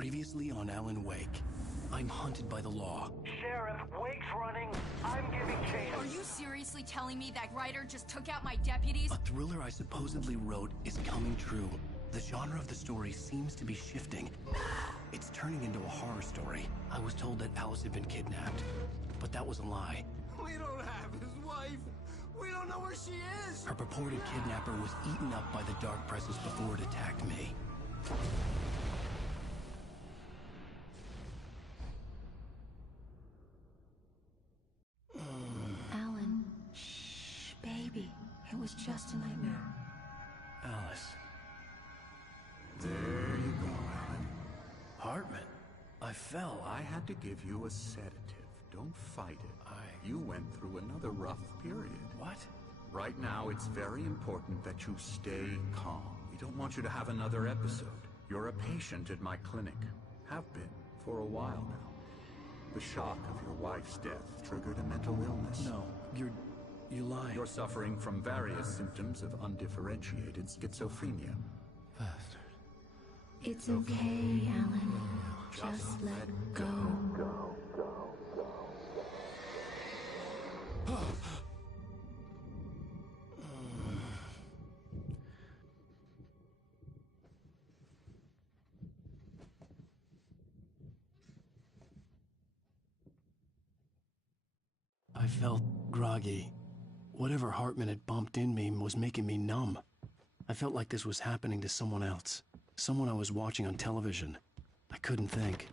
Previously on Alan Wake. I'm hunted by the law. Sheriff, Wake's running. I'm giving chase. Are you seriously telling me that writer just took out my deputies? A thriller I supposedly wrote is coming true. The genre of the story seems to be shifting. It's turning into a horror story. I was told that Alice had been kidnapped, but that was a lie. We don't have his wife. We don't know where she is. Her purported kidnapper was eaten up by the dark presence before it attacked me. Alan, shh, baby. It was just a nightmare. Alice. There you go, Alan. Hartman. I fell. I had to give you a sedative. Don't fight it. You went through another rough period. What? Right now, it's very important that you stay calm. We don't want you to have another episode. You're a patient at my clinic. Have been for a while now. The shock of your wife's death triggered a mental illness. No, you lie. You're suffering from various symptoms of undifferentiated schizophrenia. Bastard. It's okay, Alan. Just let go. I felt groggy. Whatever Hartman had bumped in me was making me numb. I felt like this was happening to someone else. Someone I was watching on television. I couldn't think.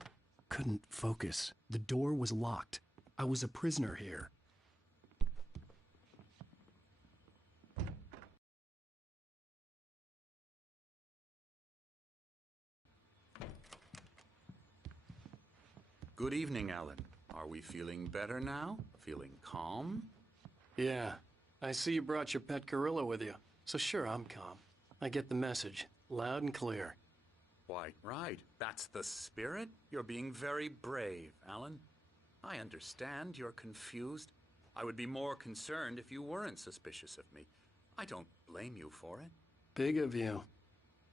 Couldn't focus. The door was locked. I was a prisoner here. Good evening, Alan. Are we feeling better now? Feeling calm? Yeah. I see you brought your pet gorilla with you. So sure, I'm calm. I get the message. Loud and clear. Quite right. That's the spirit. You're being very brave, Alan. I understand you're confused. I would be more concerned if you weren't suspicious of me. I don't blame you for it. Big of you.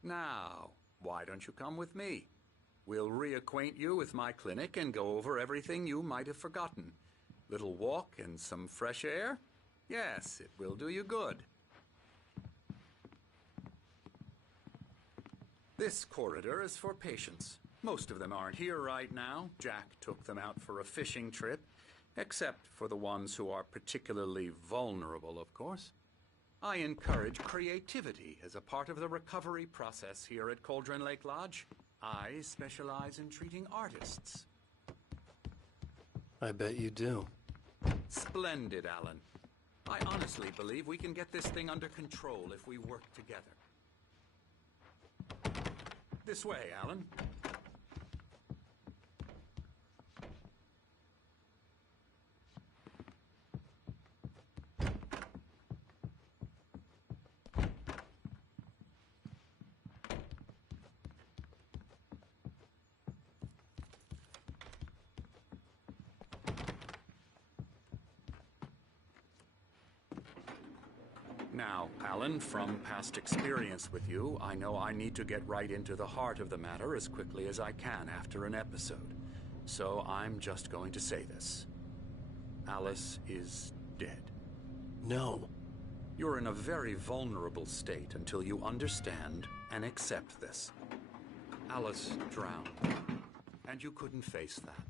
Now, why don't you come with me? We'll reacquaint you with my clinic and go over everything you might have forgotten. Little walk and some fresh air? Yes, it will do you good. This corridor is for patients. Most of them aren't here right now. Jack took them out for a fishing trip, except for the ones who are particularly vulnerable, of course. I encourage creativity as a part of the recovery process here at Cauldron Lake Lodge. I specialize in treating artists. I bet you do. Splendid, Alan. I honestly believe we can get this thing under control if we work together. This way, Alan. Now, Alan, from past experience with you, I know I need to get right into the heart of the matter as quickly as I can after an episode. So I'm just going to say this. Alice is dead. No. You're in a very vulnerable state until you understand and accept this. Alice drowned, and you couldn't face that.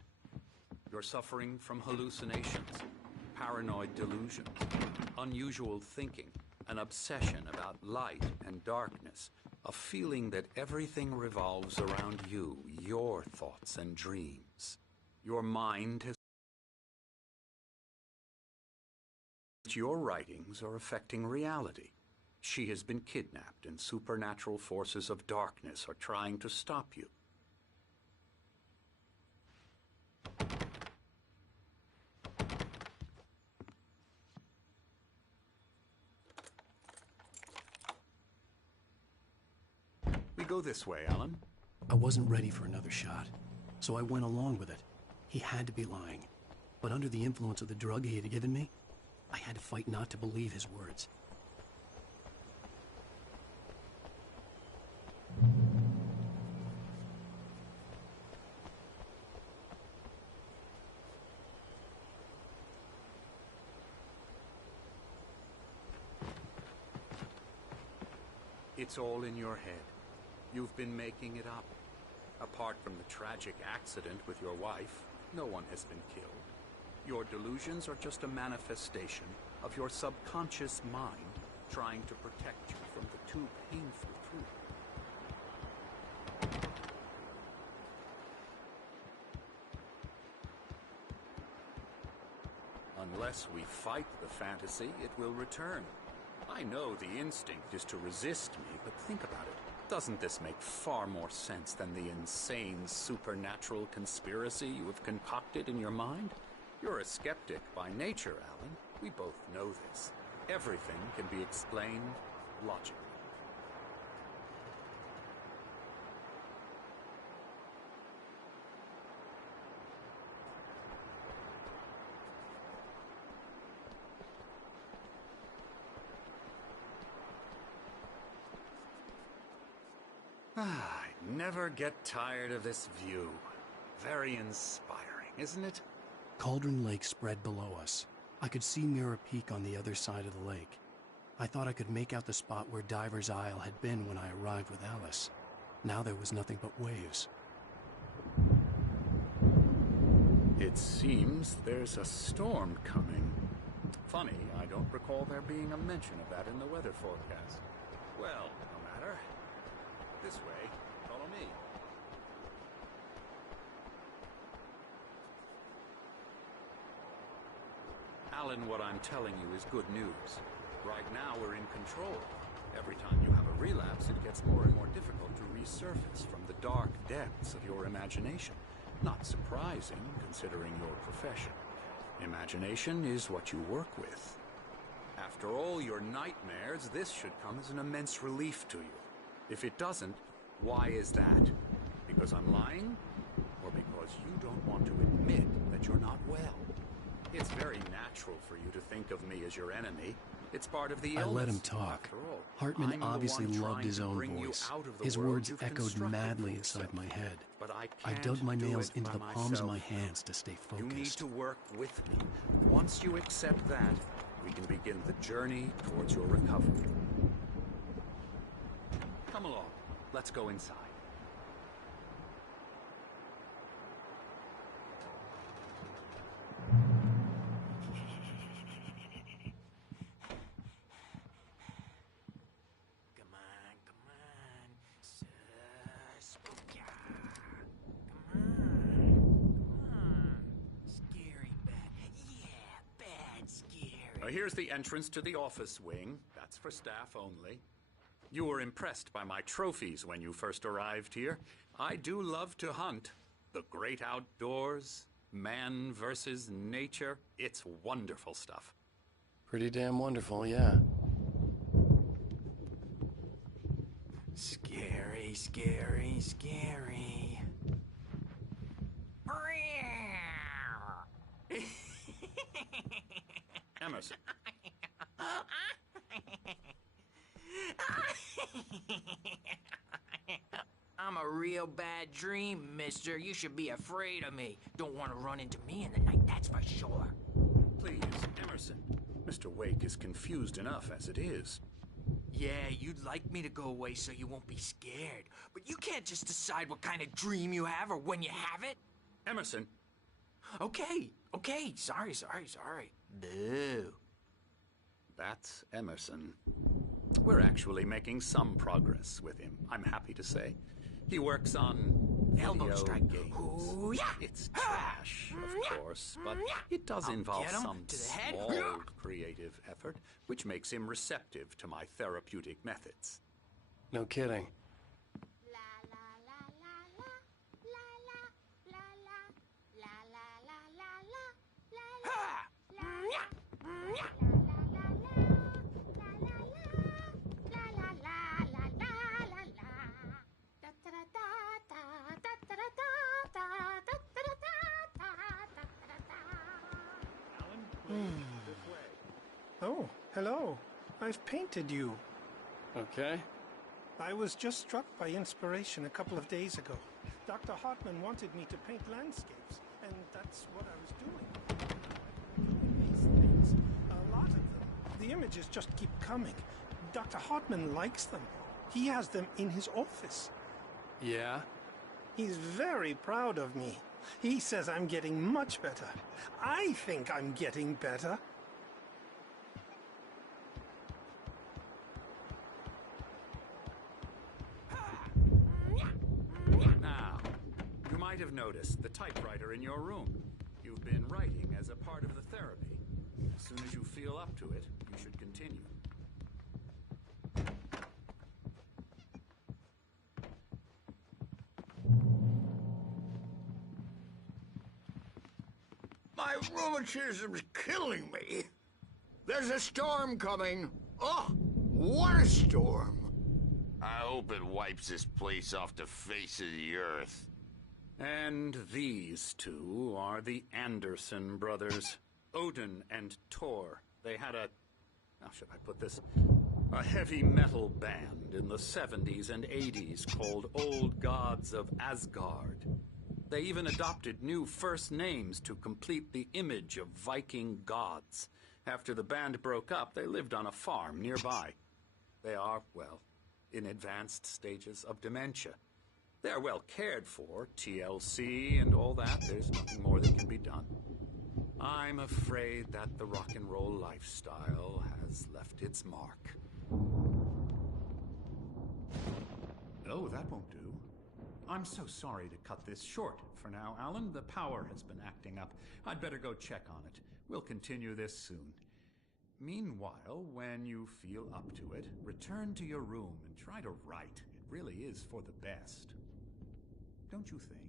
You're suffering from hallucinations, paranoid delusions, unusual thinking, an obsession about light and darkness, a feeling that everything revolves around you, your thoughts and dreams. Your mind has... Your writings are affecting reality. She has been kidnapped, and supernatural forces of darkness are trying to stop you. We go this way, Alan. I wasn't ready for another shot, so I went along with it. He had to be lying. But under the influence of the drug he had given me, I had to fight not to believe his words. It's all in your head. You've been making it up. Apart from the tragic accident with your wife, no one has been killed. Your delusions are just a manifestation of your subconscious mind trying to protect you from the too painful truth. Unless we fight the fantasy, it will return. I know the instinct is to resist me, but think about it. Doesn't this make far more sense than the insane supernatural conspiracy you have concocted in your mind? You're a skeptic by nature, Alan. We both know this. Everything can be explained logically. I never get tired of this view. Very inspiring, isn't it? Cauldron Lake spread below us. I could see Mirror Peak on the other side of the lake. I thought I could make out the spot where Diver's Isle had been when I arrived with Alice. Now there was nothing but waves. It seems there's a storm coming. Funny, I don't recall there being a mention of that in the weather forecast. Well, no matter. This way. Follow me. Alan, what I'm telling you is good news. Right now, we're in control. Every time you have a relapse, it gets more and more difficult to resurface from the dark depths of your imagination. Not surprising, considering your profession. Imagination is what you work with. After all your nightmares, this should come as an immense relief to you. If it doesn't, why is that? Because I'm lying? Or because you don't want to admit that you're not well? It's very natural for you to think of me as your enemy. It's part of the illness. I let him talk. After all, Hartman I'm the obviously one loved trying his to own bring you voice. out of the His world words you've echoed constructed madly for inside yourself. my head. But I I can't dug my do nails it into by the palms of myself. my hands to stay You need focused. to work with me. Once you accept that, we can begin the journey towards your recovery. Come along. Let's go inside. Come on, Spooky. Come on. Scary bad. Yeah, bad scary. Here's the entrance to the office wing. That's for staff only. You were impressed by my trophies when you first arrived here. I do love to hunt. The great outdoors, man versus nature. It's wonderful stuff. Pretty damn wonderful, yeah. Scary, scary, scary. Emerson. I'm a real bad dream, mister. You should be afraid of me. Don't want to run into me in the night, that's for sure. Please, Emerson. Mr. Wake is confused enough as it is. Yeah, you'd like me to go away so you won't be scared. But you can't just decide what kind of dream you have or when you have it. Emerson. Okay. Sorry. Boo. That's Emerson. We're actually making some progress with him, I'm happy to say. He works on Elbow video strike. games. Ooh, yeah. It's trash, of course, but it does I'll involve get him some to the head. small creative effort, which makes him receptive to my therapeutic methods. No kidding. Oh, hello. I've painted you. Okay. I was just struck by inspiration a couple of days ago. Dr. Hartman wanted me to paint landscapes, and that's what I was doing. These things, a lot of them. The images just keep coming. Dr. Hartman likes them. He has them in his office. Yeah? He's very proud of me. He says I'm getting much better. I think I'm getting better. Now, you might have noticed the typewriter in your room. You've been writing as a part of the therapy. As soon as you feel up to it, you should continue. My rheumatism's killing me. There's a storm coming. Oh, what a storm. I hope it wipes this place off the face of the earth. And these two are the Anderson brothers, Odin and Tor. They had how should I put this? A heavy metal band in the 70s and 80s called Old Gods of Asgard. They even adopted new first names to complete the image of Viking gods. After the band broke up, they lived on a farm nearby. They are, well, in advanced stages of dementia. They're well cared for, TLC and all that. There's nothing more that can be done. I'm afraid that the rock and roll lifestyle has left its mark. Oh, that won't do. I'm so sorry to cut this short for now, Alan. The power has been acting up. I'd better go check on it. We'll continue this soon. Meanwhile, when you feel up to it, return to your room and try to write. It really is for the best. Don't you think?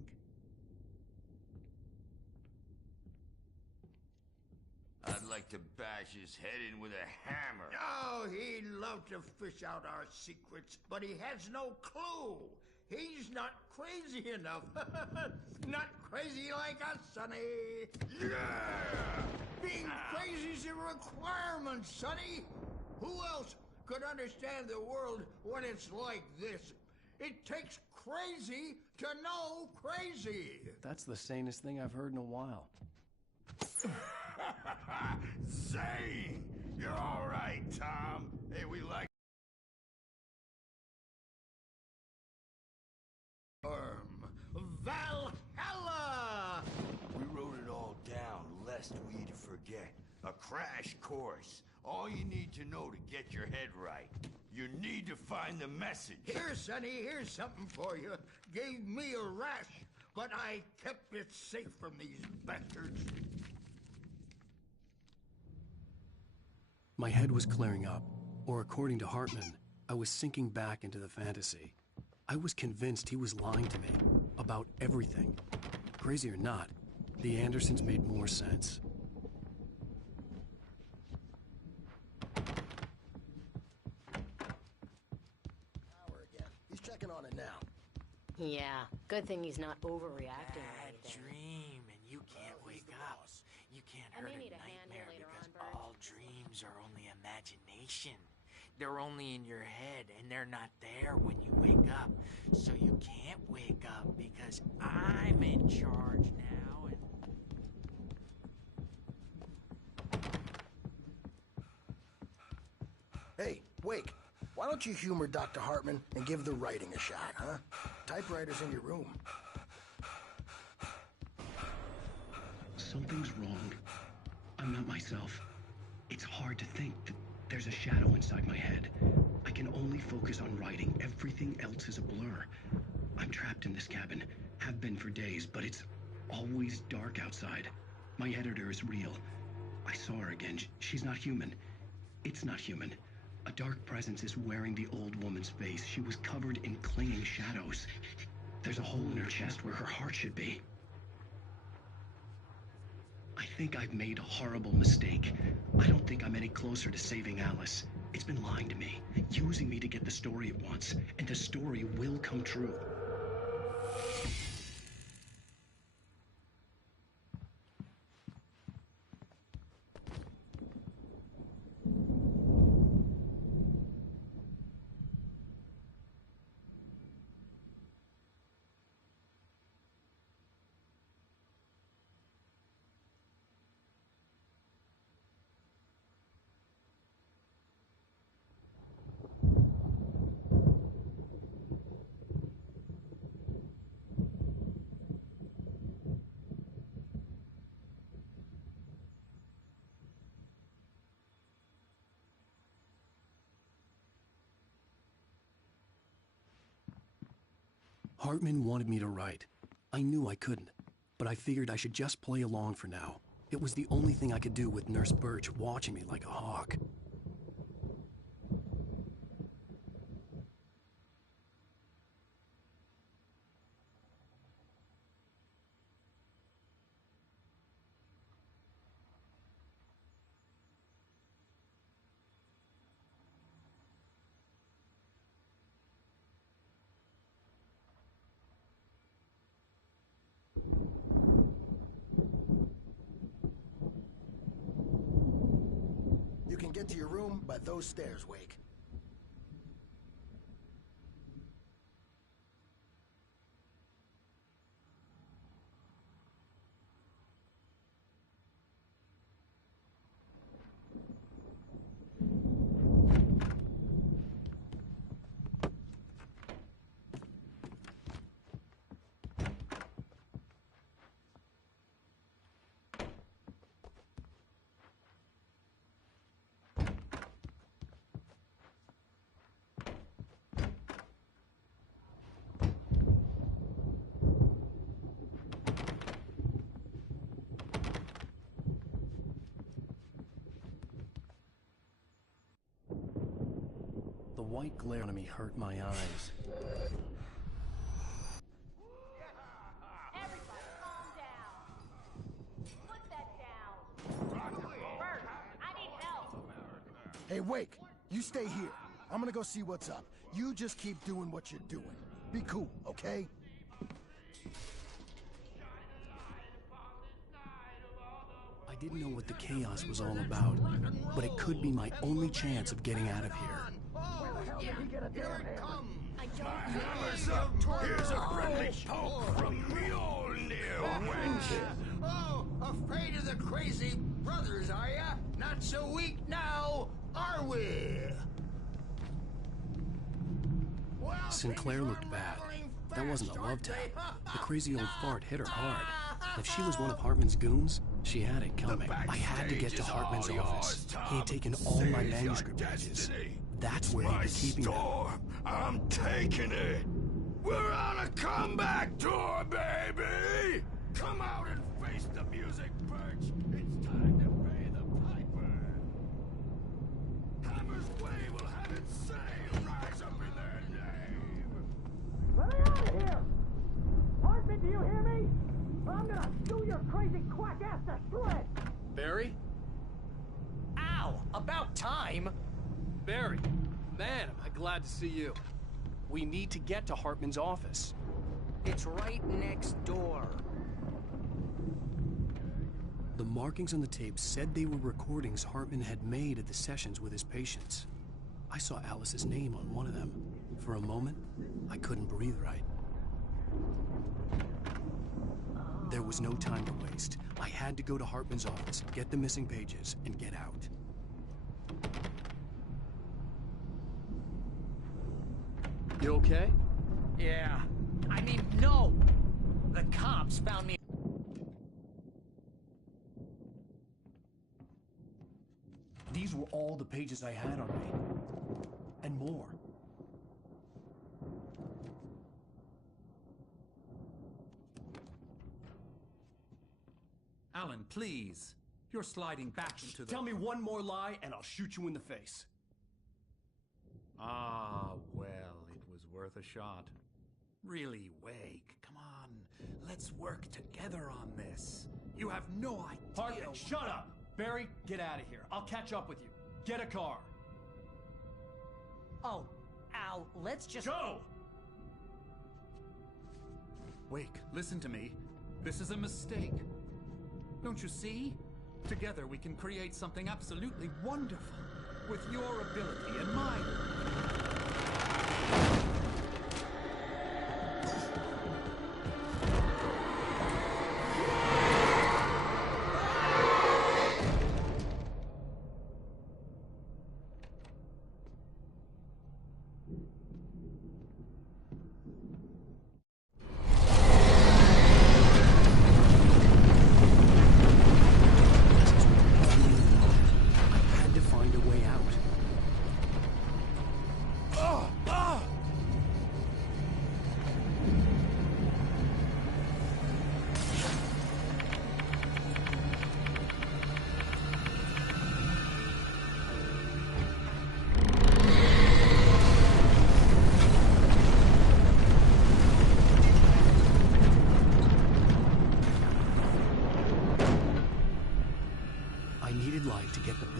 I'd like to bash his head in with a hammer. Oh, he'd love to fish out our secrets, but he has no clue. He's not crazy enough. Not crazy like us, Sonny. Yeah! Being crazy's a requirement, Sonny. Who else could understand the world when it's like this? It takes crazy to know crazy. That's the sanest thing I've heard in a while. Zane! You're all right, Tom. Hey, we like... Valhalla! We wrote it all down, lest we forget. A crash course. All you need to know to get your head right. You need to find the message. Here, Sonny, here's something for you. Gave me a rash, but I kept it safe from these bastards. My head was clearing up, or according to Hartman, I was sinking back into the fantasy. I was convinced he was lying to me about everything. Crazy or not, the Andersons made more sense. Power again. He's checking on it now. Yeah, good thing he's not overreacting or Bad anything. dream, and you can't wake up. You can't I hurt may a need a hand here nightmare later because on, Bert. all dreams are only imagination. They're only in your head, and they're not there when you wake up. So you can't wake up because I'm in charge now. And Hey, Wake, why don't you humor Dr. Hartman and give the writing a shot, huh? Typewriter's in your room. Something's wrong. I'm not myself. It's hard to think that there's a shadow inside my head. I can only focus on writing. Everything else is a blur. I'm trapped in this cabin. Have been for days, but it's always dark outside. My editor is real. I saw her again. She's not human. It's not human. A dark presence is wearing the old woman's face. She was covered in clinging shadows. There's a hole in her chest where her heart should be. I think I've made a horrible mistake. I don't think I'm any closer to saving Alice. It's been lying to me, using me to get the story it wants, and the story will come true. Hartman wanted me to write. I knew I couldn't, but I figured I should just play along for now. It was the only thing I could do with Nurse Birch watching me like a hawk. You can get to your room by those stairs, Wake. The white glare on me hurt my eyes. Everybody calm down. Put that down. Bert, I need help. Hey, Wake, you stay here. I'm gonna go see what's up. You just keep doing what you're doing. Be cool, okay? I didn't know what the chaos was all about, but it could be my only chance of getting out of here. Here it comes. I don't Here's a friendly poke from Mjolnir, wench. Oh, afraid of the crazy brothers, are ya? Not so weak now, are we? Well, Sinclair looked bad. That wasn't a love tap. The crazy old fart hit her hard. If she was one of Hartman's goons, she had it coming. I had to get to Hartman's office. He had taken all my manuscript pages. That's where he'd be keeping them. I'm taking it. We're on a comeback tour, baby. Come out and face the music, Birch. It's time to pay the piper. Hammer's Way will have its say rise up in their name. Let me out of here! Hartman, do you hear me? I'm gonna chew your crazy quack ass to shreds! Barry? Ow! About time! Barry! Man, am I glad to see you. We need to get to Hartman's office. It's right next door. The markings on the tape said they were recordings Hartman had made at the sessions with his patients. I saw Alice's name on one of them. For a moment, I couldn't breathe right. There was no time to waste. I had to go to Hartman's office, get the missing pages, and get out. You okay? Yeah. I mean, no! The cops found me. These were all the pages I had on me. And more. Alan, please. You're sliding back into the... Tell me one more lie and I'll shoot you in the face. Ah, well, it was worth a shot. Really, Wake, come on. Let's work together on this. You have no idea... Hartman, shut up! Barry, get out of here. I'll catch up with you. Get a car. Oh, Al, let's just... Go! Wake, listen to me. This is a mistake. Don't you see? Together we can create something absolutely wonderful. With your ability and mine.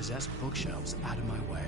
possessed bookshelves out of my way.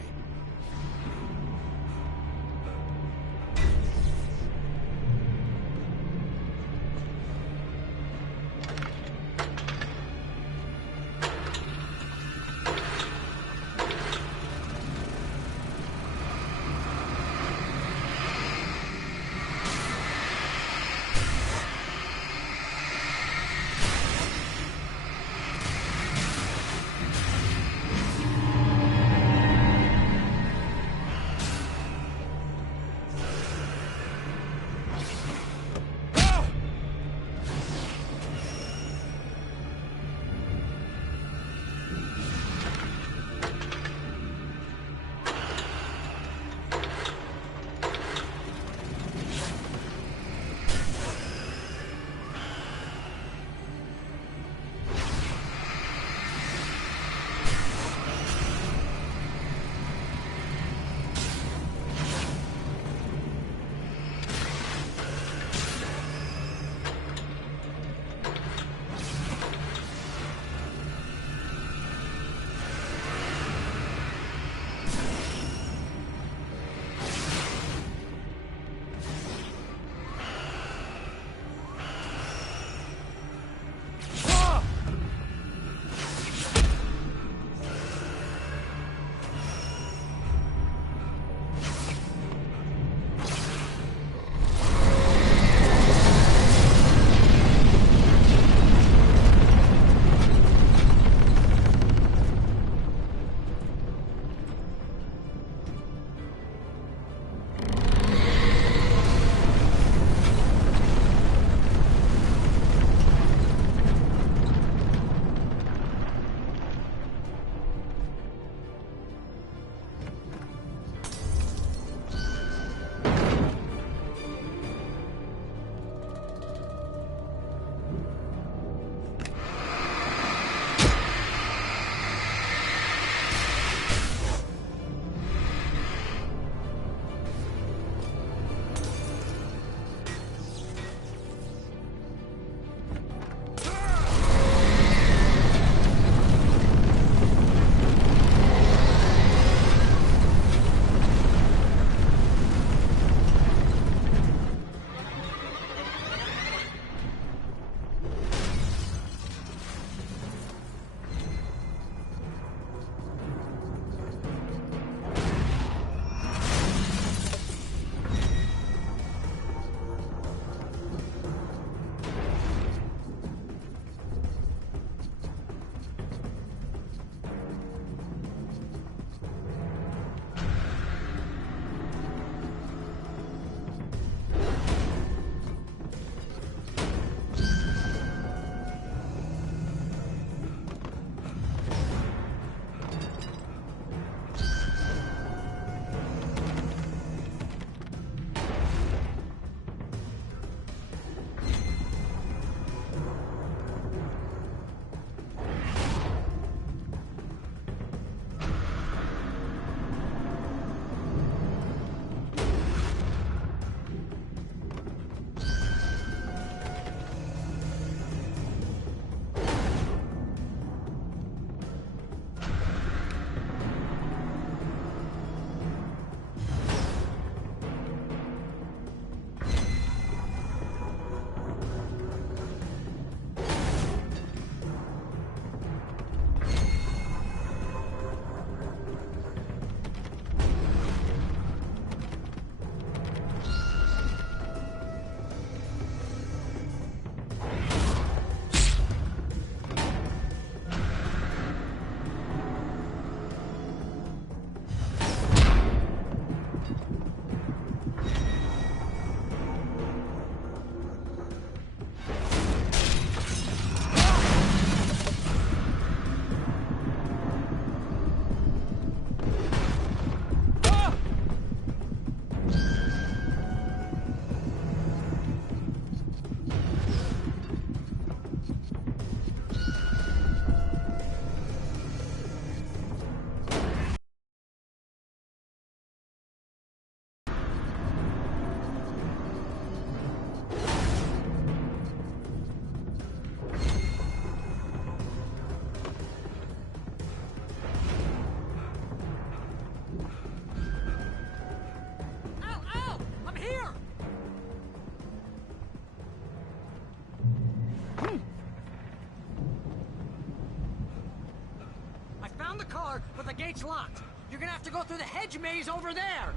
gate's locked. You're gonna have to go through the hedge maze over there.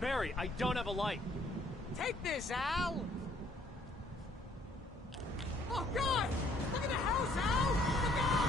Barry, I don't have a light. Take this, Al! Oh, God! Look at the house, Al! Look out!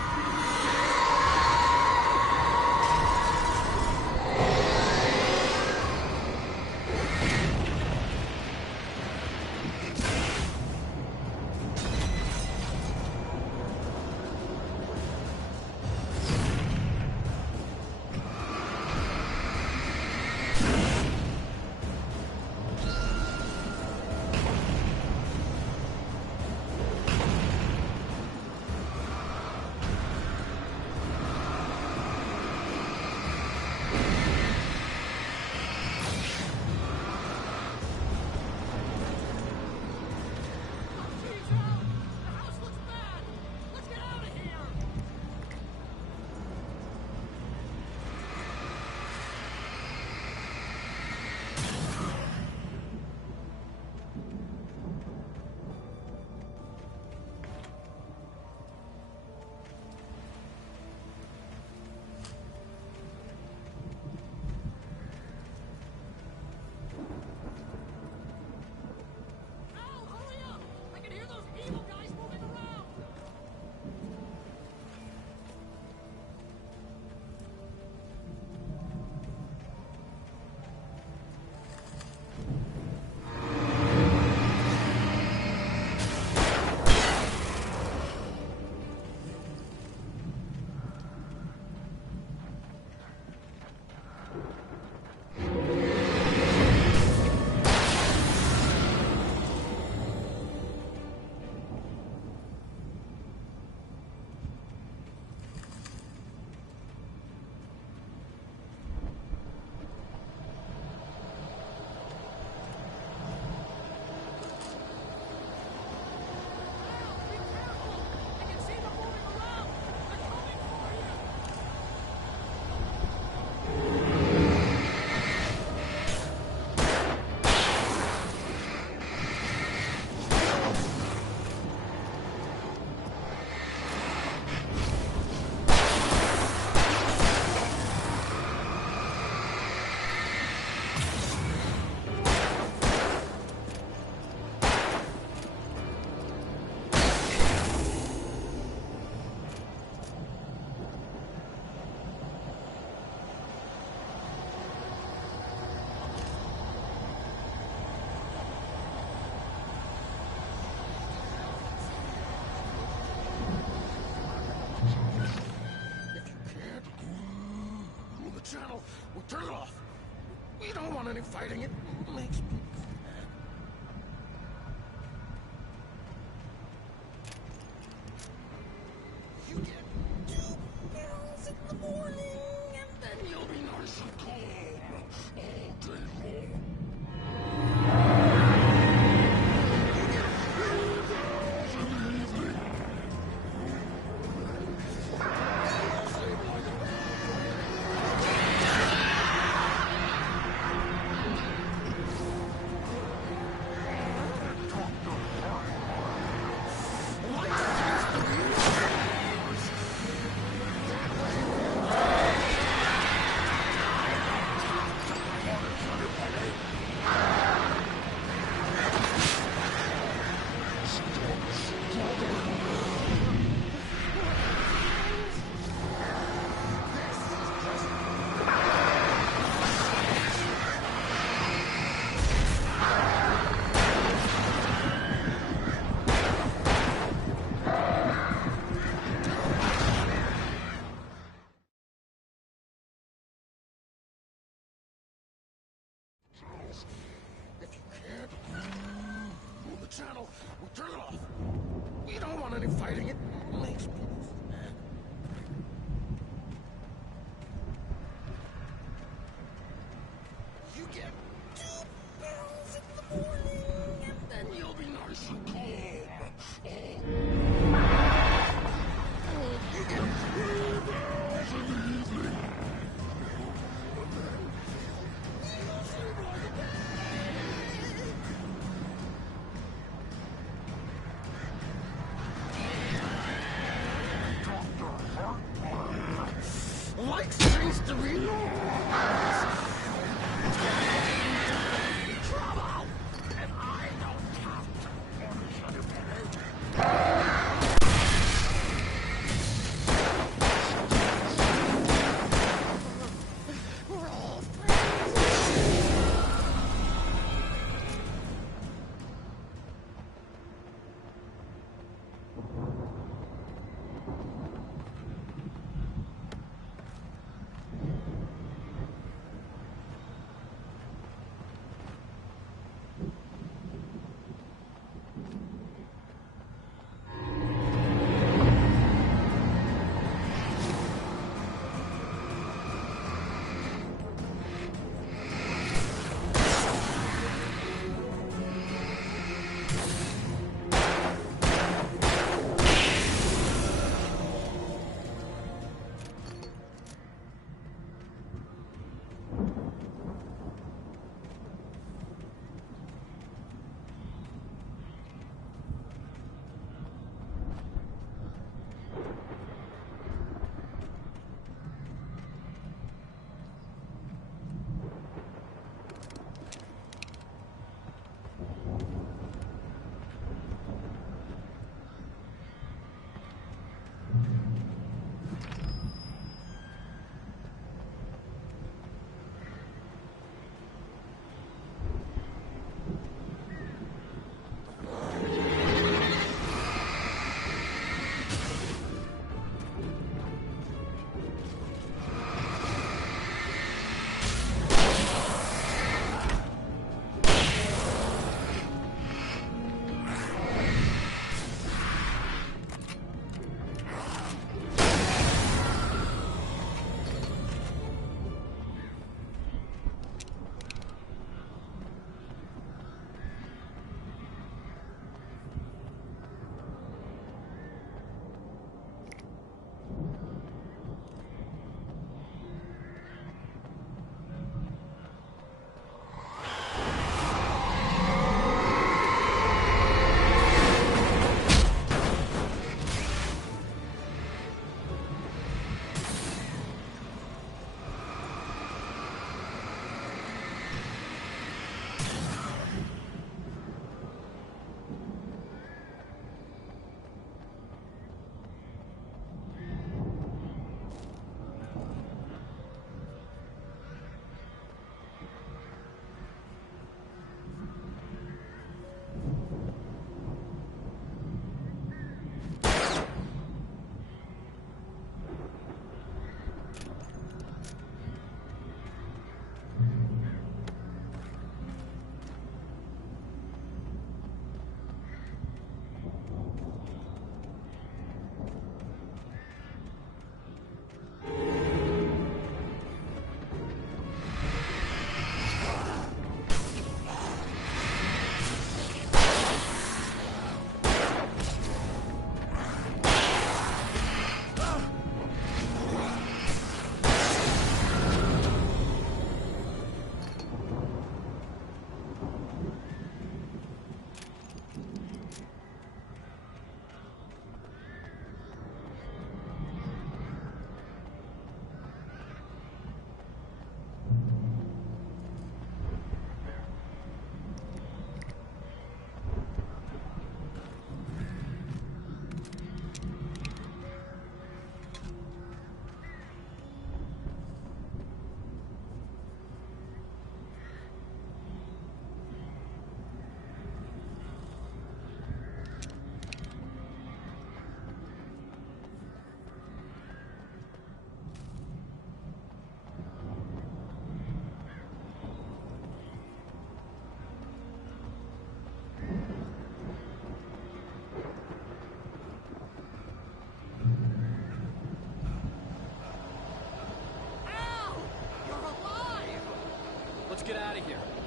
channel. We'll turn it off. We don't want any fighting. It makes me... You get 2 pills in the morning, and then you'll be nice and calm all day long. If you can't move the channel, we'll turn it off. We don't want any fighting. It makes me mad. You get 2 pills in the morning, and then you'll be nice and calm. You get 3 pills in the evening.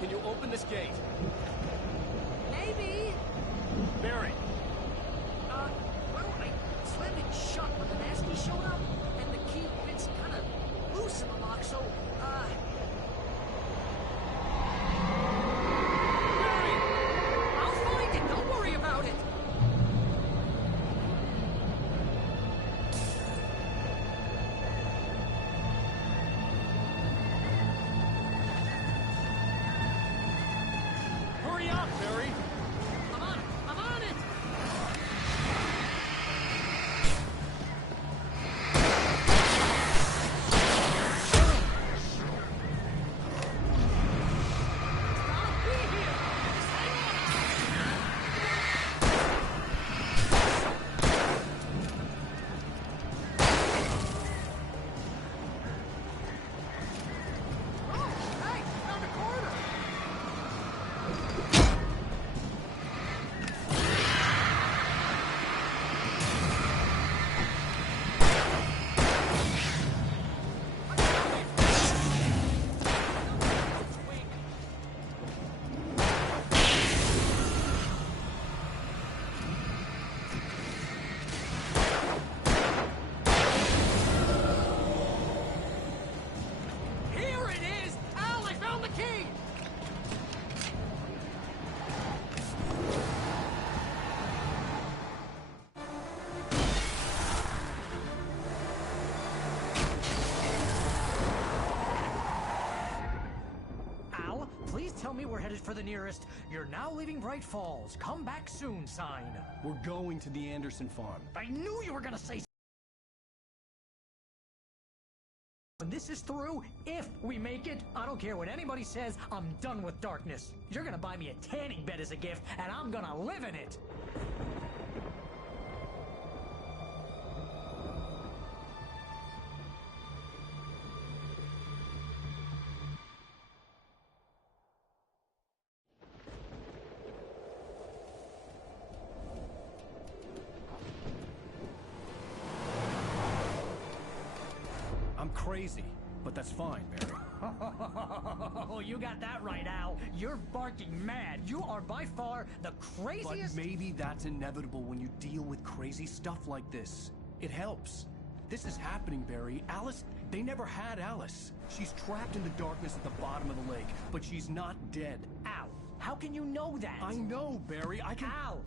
Can you open this gate? Maybe. Barry! Well, I slammed it shut when the nasty showed up, and the key fits kind of loose in the lock, so, Barry! I'll find it, don't worry about it! Hurry up, Barry! I'm on it! I'm on it! Please tell me we're headed for the nearest "You're now leaving Bright Falls. Come back soon" sign. We're going to the Anderson farm. I knew you were gonna say. When this is through, if we make it, I don't care what anybody says, I'm done with darkness. You're gonna buy me a tanning bed as a gift, and I'm gonna live in it. I'm crazy, but that's fine, Barry. Oh, you got that right, Al. You're barking mad. You are by far the craziest. But maybe that's inevitable when you deal with crazy stuff like this. It helps. This is happening, Barry. Alice, they never had Alice. She's trapped in the darkness at the bottom of the lake, but she's not dead. Al, how can you know that? I know, Barry. I can... Al,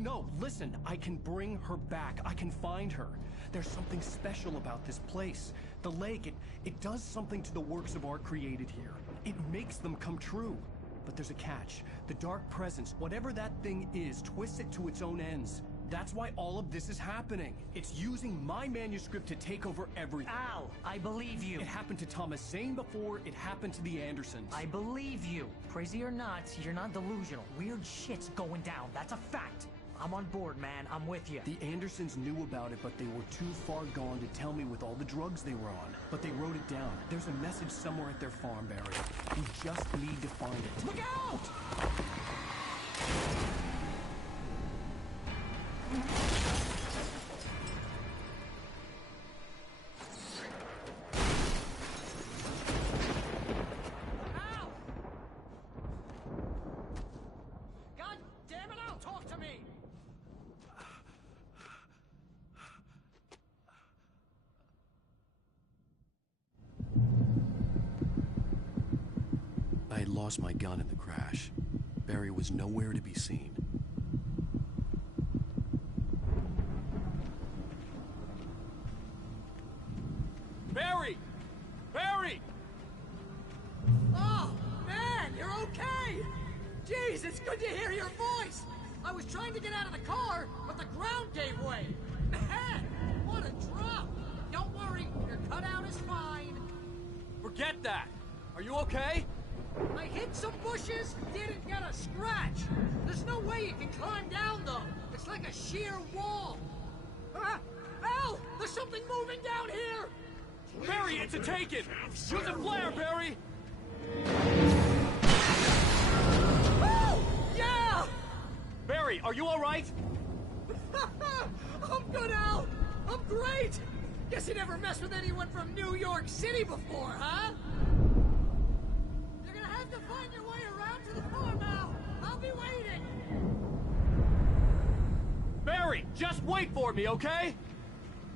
No, listen. I can bring her back. I can find her. There's something special about this place. The lake, it does something to the works of art created here. It makes them come true. But there's a catch. The dark presence, whatever that thing is, twists it to its own ends. That's why all of this is happening. It's using my manuscript to take over everything. Al, I believe you. It happened to Thomas Zane before, it happened to the Andersons. I believe you. Crazy or not, you're not delusional. Weird shit's going down. That's a fact. I'm on board, man. I'm with you. The Andersons knew about it, but they were too far gone to tell me with all the drugs they were on. But they wrote it down. There's a message somewhere at their farm, Barry. We just need to find it. Look out! God damn it, Al, talk to me! I had lost my gun in the crash. Barry was nowhere to be seen. Barry! Barry! Oh, man, you're okay! Jeez, it's good to hear your voice! I was trying to get out of the car, but the ground gave way! Man, what a drop! Don't worry, your cutout is fine. Forget that! Are you okay? I hit some bushes, didn't get a scratch. There's no way you can climb down, though. It's like a sheer wall. Al, there's something moving down here! Barry, it's a Taken! Use a flare, Barry! Oh, yeah! Barry, are you alright? I'm good, Al. I'm great. Guess you never messed with anyone from New York City before, huh? You're gonna have to find your way around. be waiting! Barry, just wait for me, okay?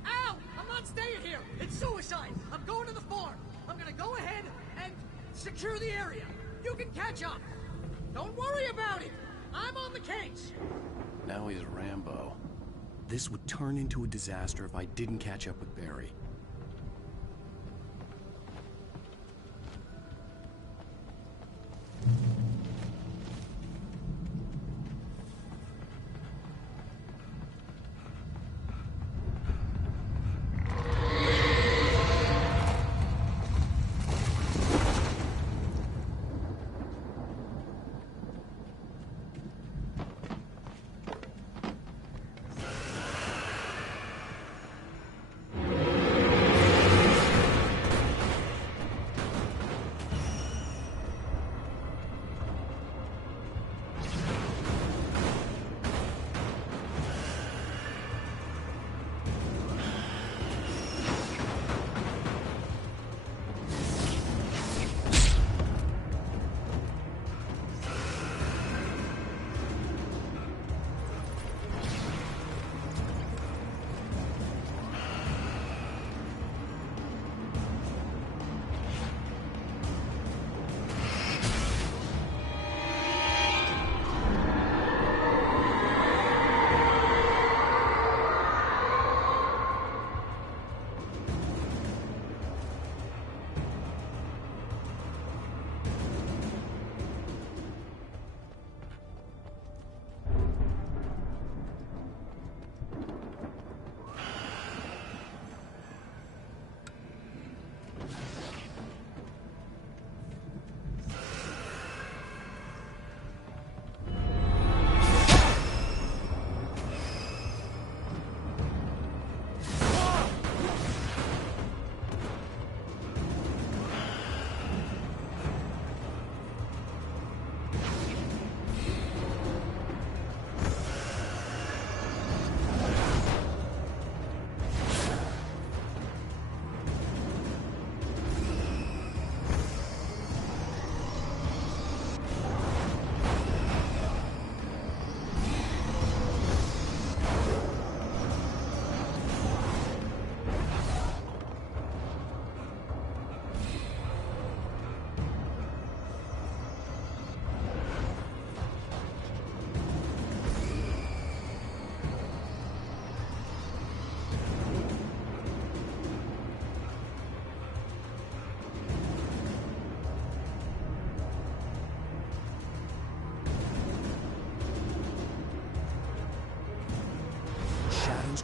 Al! I'm not staying here! It's suicide! I'm going to the farm! I'm gonna go ahead and secure the area. You can catch up. Don't worry about it! I'm on the case! Now he's Rambo. This would turn into a disaster if I didn't catch up with Barry.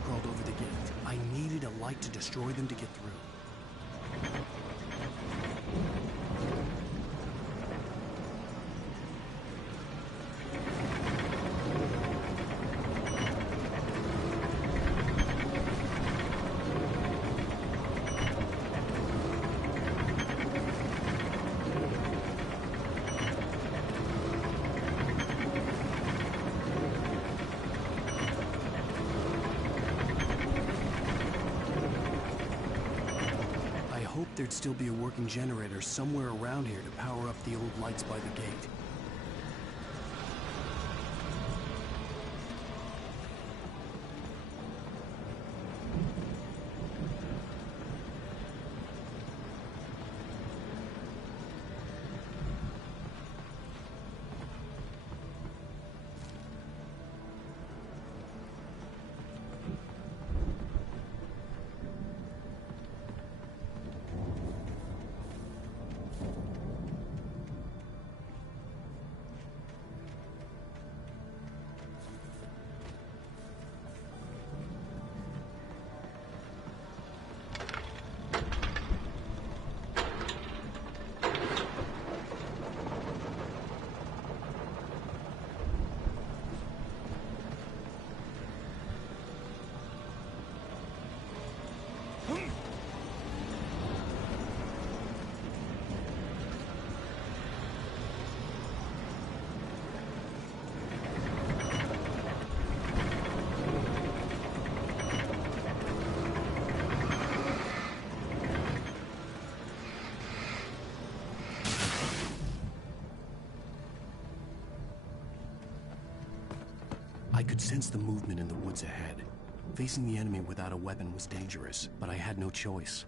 Crawled over the gate. I needed a light to destroy them to get through. There'd still be a working generator somewhere around here to power up the old lights by the gate. could sense the movement in the woods ahead. Facing the enemy without a weapon was dangerous, but I had no choice.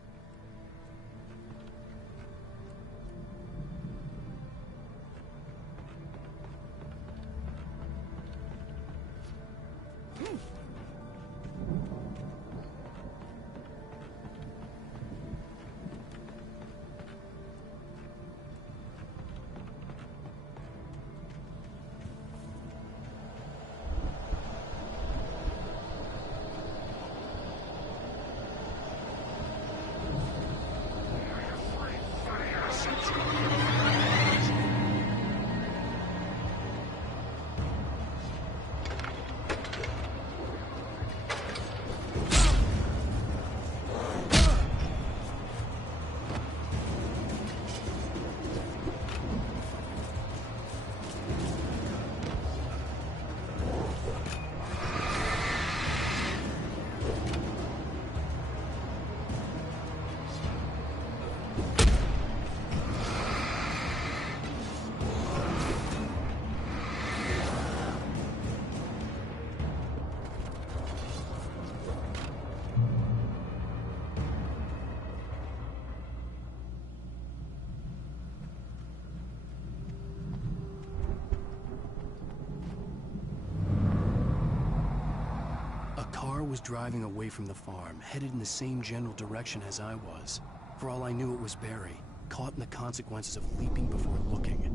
Was driving away from the farm, headed in the same general direction as I was. For all I knew, it was Barry, caught in the consequences of leaping before looking.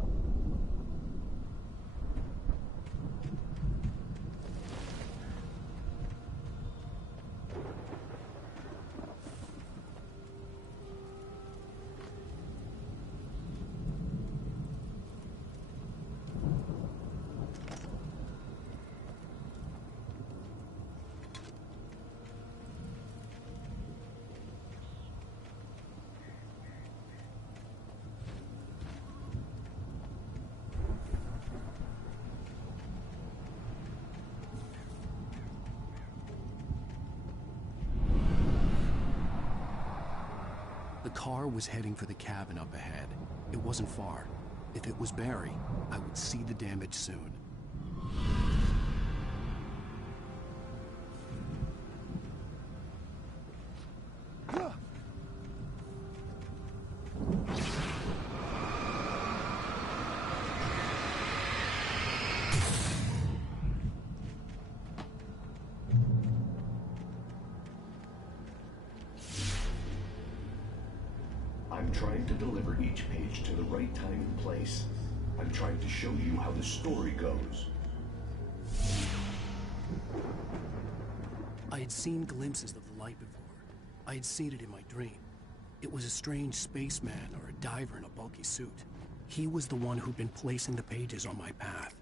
The car was heading for the cabin up ahead. It wasn't far. If it was Barry, I would see the damage soon. I'm trying to deliver each page to the right time and place. I'm trying to show you how the story goes. I had seen glimpses of the light before. I had seen it in my dream. It was a strange spaceman or a diver in a bulky suit. He was the one who'd been placing the pages on my path.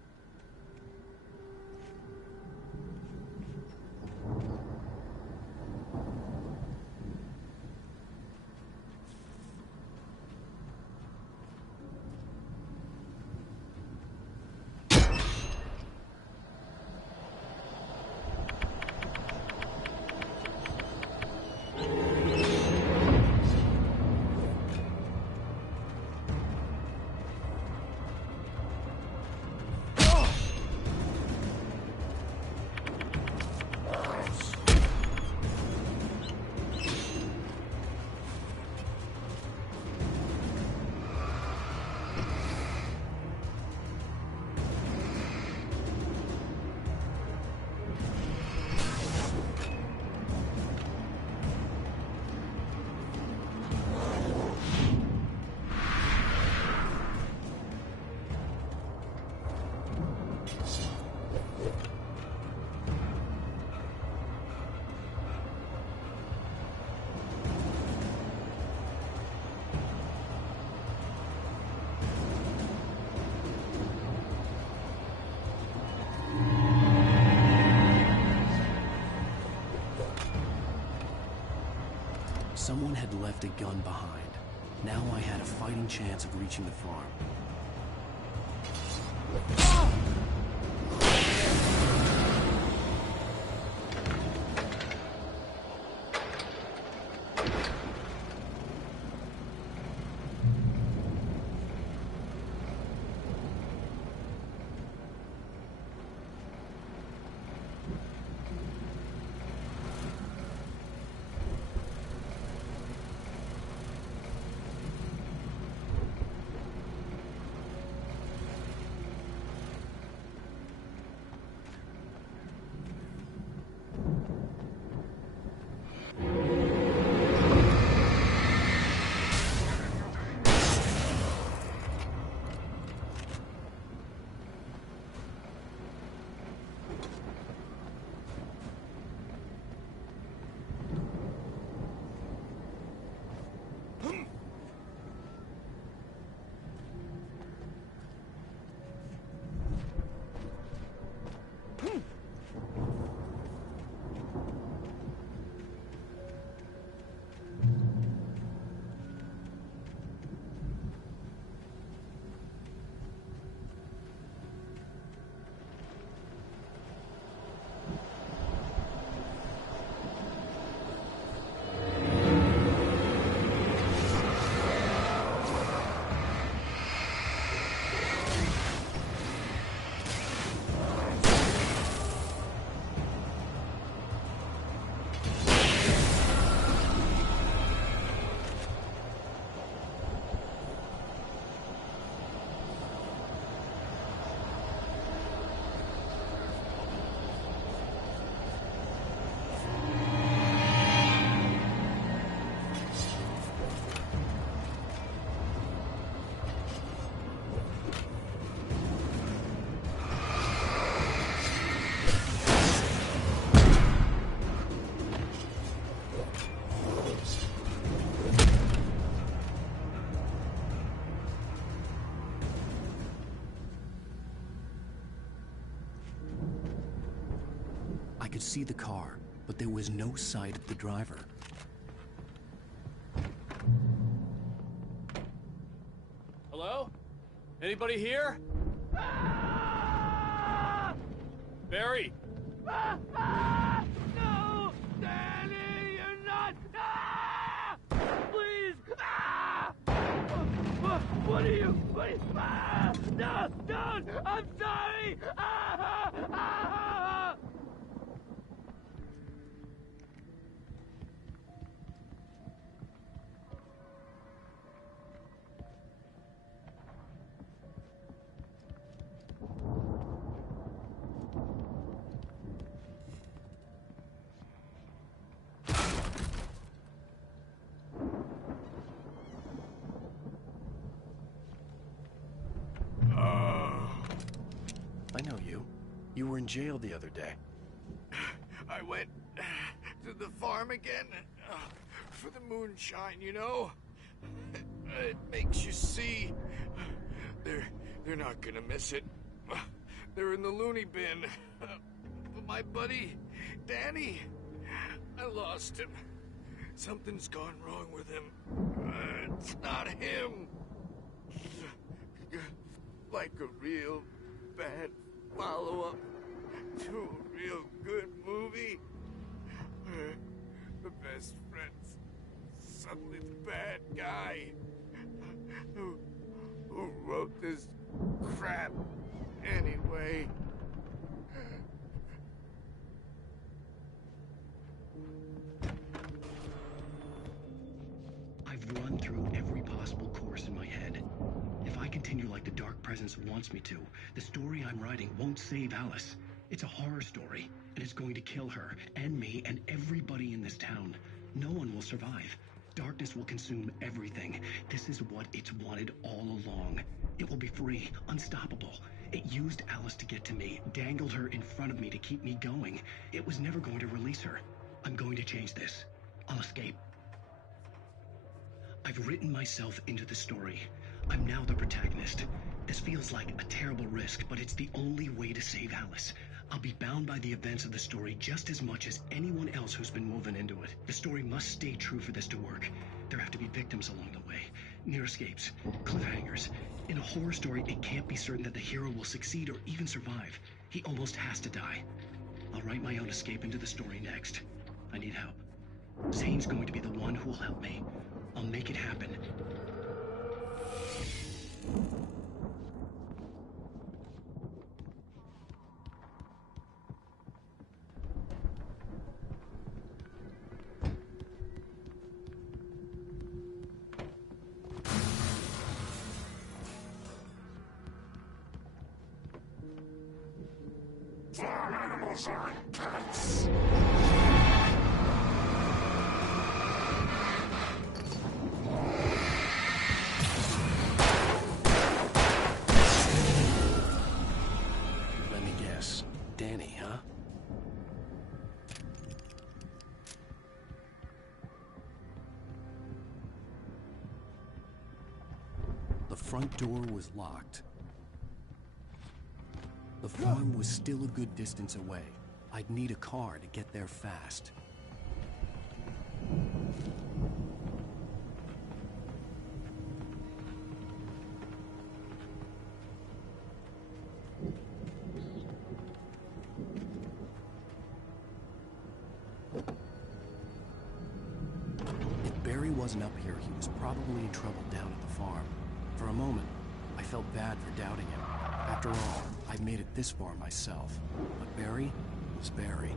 Someone had left a gun behind. Now I had a fighting chance of reaching the farm. could see the car, but there was no sight of the driver. Hello? Anybody here? Barry! No! Danny, you're not! Please! What are you? No! Don't! I'm sorry! I know you. You were in jail the other day. I went to the farm again for the moonshine, you know? It makes you see. They're not gonna miss it. They're in the loony bin. But my buddy, Danny, I lost him. Something's gone wrong with him. It's not him. Like a real bad follow-up to a real good movie. The best friend's suddenly the bad guy who wrote this crap anyway. I've run through every possible course in my head. If I continue like the Dark Presence wants me to, the story I'm writing won't save Alice. It's a horror story, and it's going to kill her, and me, and everybody in this town. No one will survive. Darkness will consume everything. This is what it's wanted all along. It will be free, unstoppable. It used Alice to get to me, dangled her in front of me to keep me going. It was never going to release her. I'm going to change this. I'll escape. I've written myself into the story. I'm now the protagonist. This feels like a terrible risk, but it's the only way to save Alice. I'll be bound by the events of the story just as much as anyone else who's been woven into it. The story must stay true for this to work. There have to be victims along the way. Near escapes. Cliffhangers. In a horror story, it can't be certain that the hero will succeed or even survive. He almost has to die. I'll write my own escape into the story next. I need help. Zane's going to be the one who will help me. I'll make it happen. Farm animals aren't pets. Let me guess. Danny, huh? The front door was locked. The farm was still a good distance away. I'd need a car to get there fast. If Barry wasn't up here, he was probably in trouble down at the farm. For a moment, I felt bad for doubting him. After all, I'd made it this far myself. But Barry was Barry.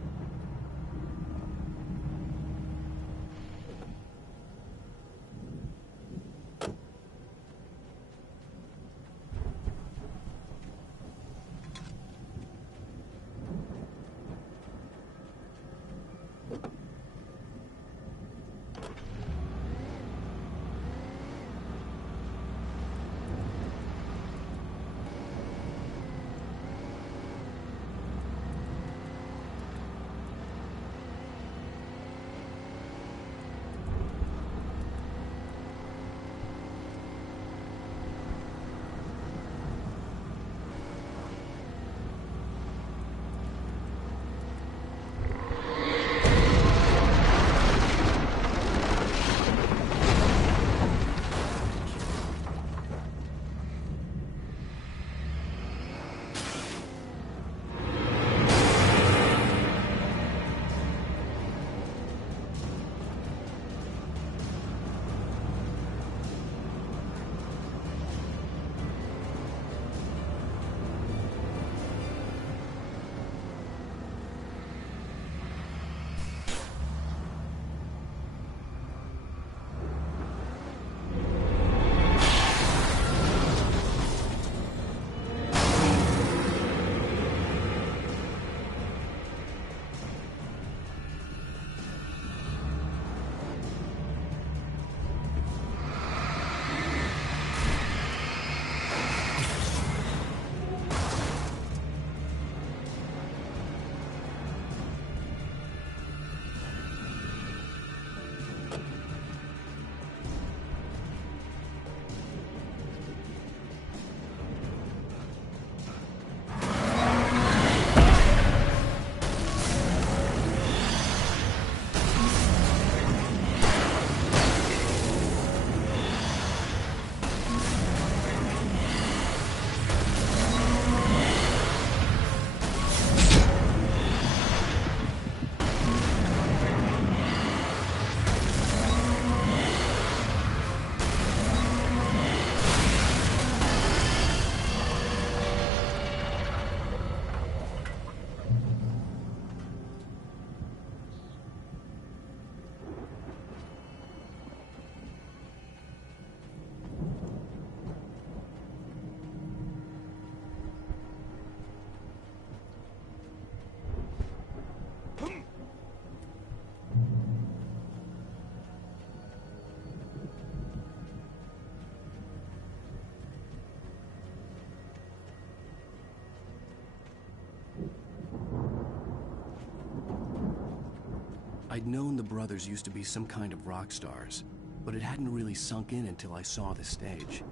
I'd known the brothers used to be some kind of rock stars, but it hadn't really sunk in until I saw the stage.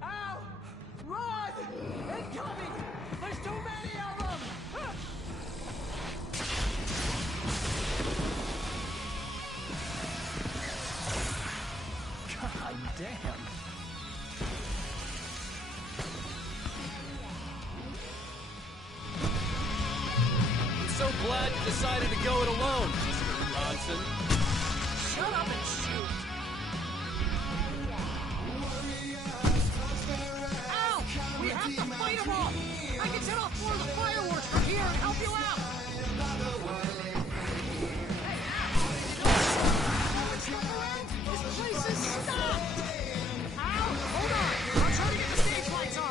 Ow! Run! Incoming! There's too many of them! God damn. I'm so glad you decided to go it alone, Mr. Bronson. Shut up and shoot! Ow! We have to fight them off! I can set off more of the fireworks from here and help you out! Hey, Ow! This place is stopped! Ow! Hold on! I'm trying to get the stage lights on!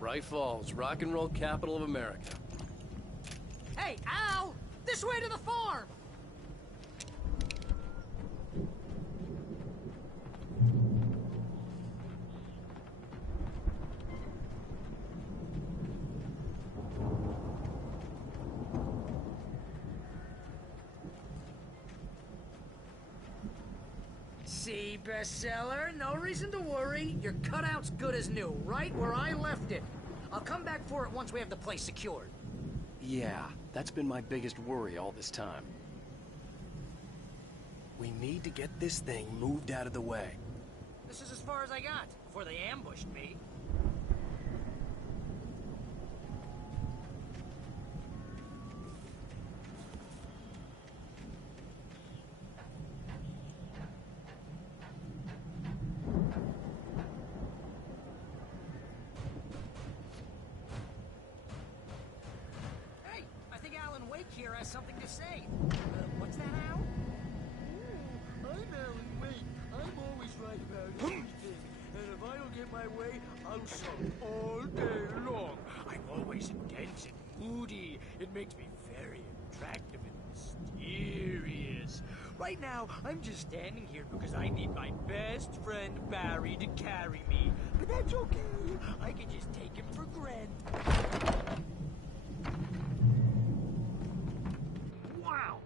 Bright Falls, rock and roll capital of America. Hey, Al! This way to the farm! See, bestseller, no reason to worry. Your cutout's good as new, right where I left it. I'll come back for it once we have the place secured. Yeah, that's been my biggest worry all this time. We need to get this thing moved out of the way. This is as far as I got before they ambushed me. Hey, I think Alan Wake here has something to say. What's that, Al? I'm Alan Wake. I'm always right about everything. And if I don't get my way, I'll sulk all day long. I'm always intense and moody. It makes me very attractive and mysterious. Right now, I'm just standing here because I need my best friend Barry to carry me. But that's okay. I can just take him for granted. Wow!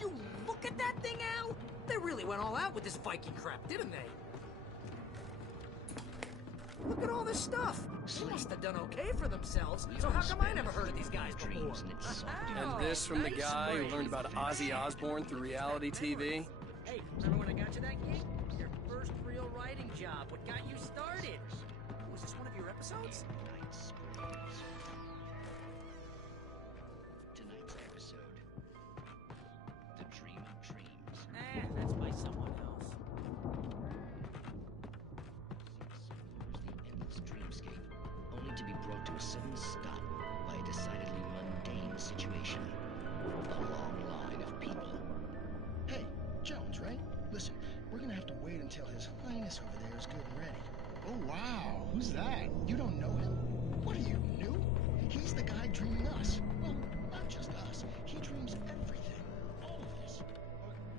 You look at that thing, Al! They really went all out with this Viking crap, didn't they? Look at all this stuff! They must have done okay for themselves, so how come I never heard of these guys before? And this from the guy who learned about Ozzy Osbourne through reality TV? Hey, remember when I got you that gig? Your first real writing job, what got you started? Was this one of your episodes? Tonight's episode, The Dream of Dreams. That's by someone else. The endless dreamscape, only to be brought to a sudden stop by a decidedly mundane situation. A long line of people. Hey, Jones, right? Listen, we're gonna have to wait until His Highness over there is good and ready. Oh, wow. Who's that? You don't know him? What are you, new? He's the guy dreaming us. Well, not just us. He dreams everything. All of us.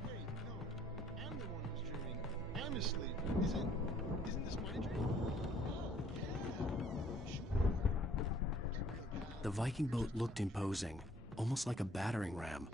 Wait, no. I'm the one who's dreaming. I'm asleep. Isn't this my dream? The Viking boat looked imposing, almost like a battering ram.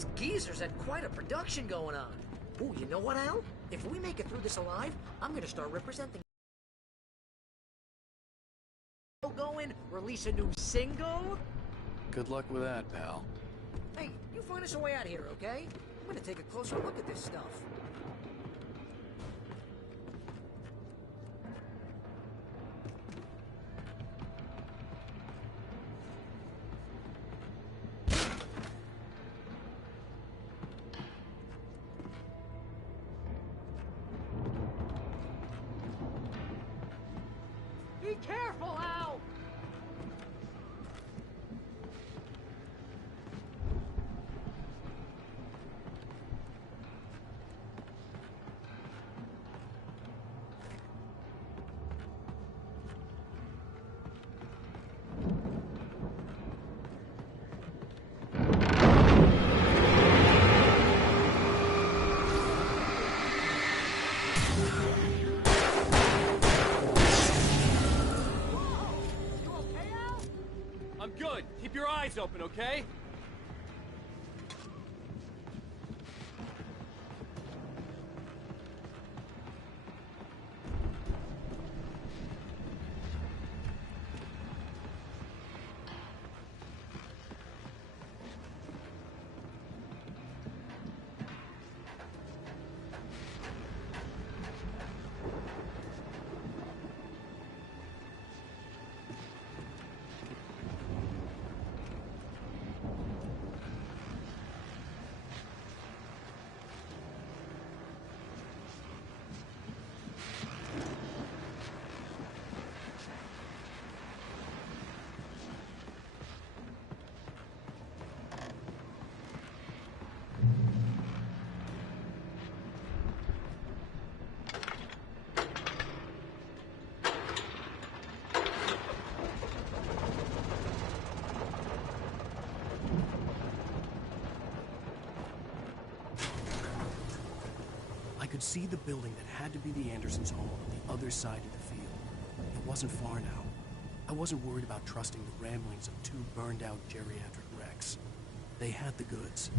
Those geezers had quite a production going on. Ooh, you know what, Al? If we make it through this alive, I'm gonna start representing. Going, release a new single. Good luck with that, pal. Hey, you find us a way out of here, okay? I'm gonna take a closer look at this stuff. Be careful, Al! I'm good. Keep your eyes open, okay? I could see the building that had to be the Andersons' home on the other side of the field. It wasn't far now. I wasn't worried about trusting the ramblings of two burned-out geriatric wrecks. They had the goods.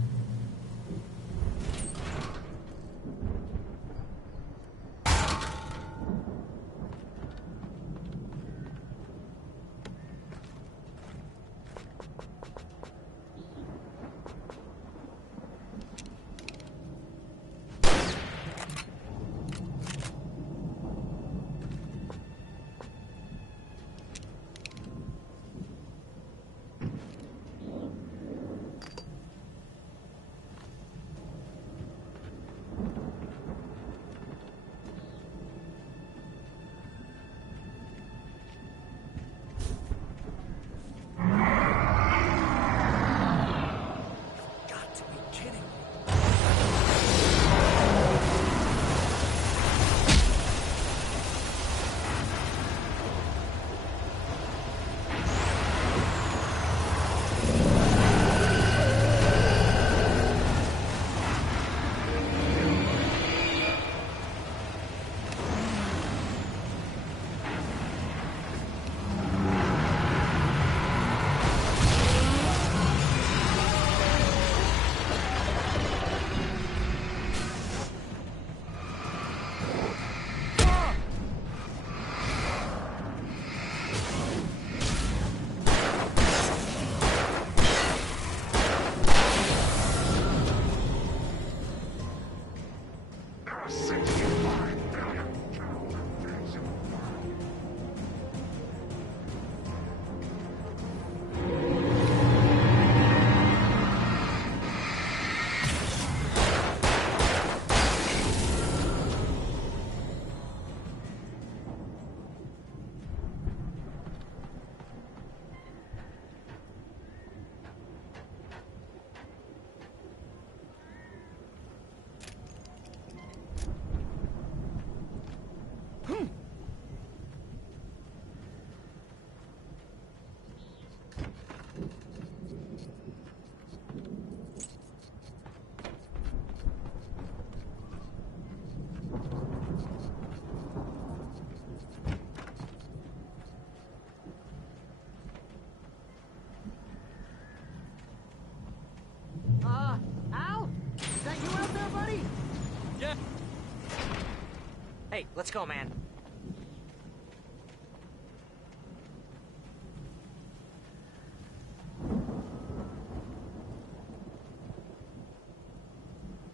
Let's go, man.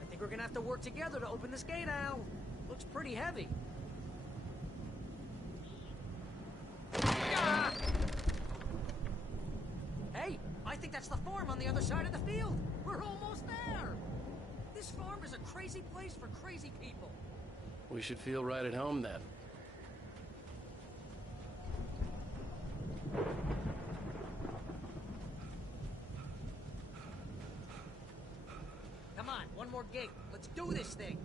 I think we're gonna have to work together to open this gate, Al. Looks pretty heavy. Ah! Hey, I think that's the farm on the other side of the field. We're almost there. This farm is a crazy place for crazy people. We should feel right at home then. Come on, one more gate. Let's do this thing.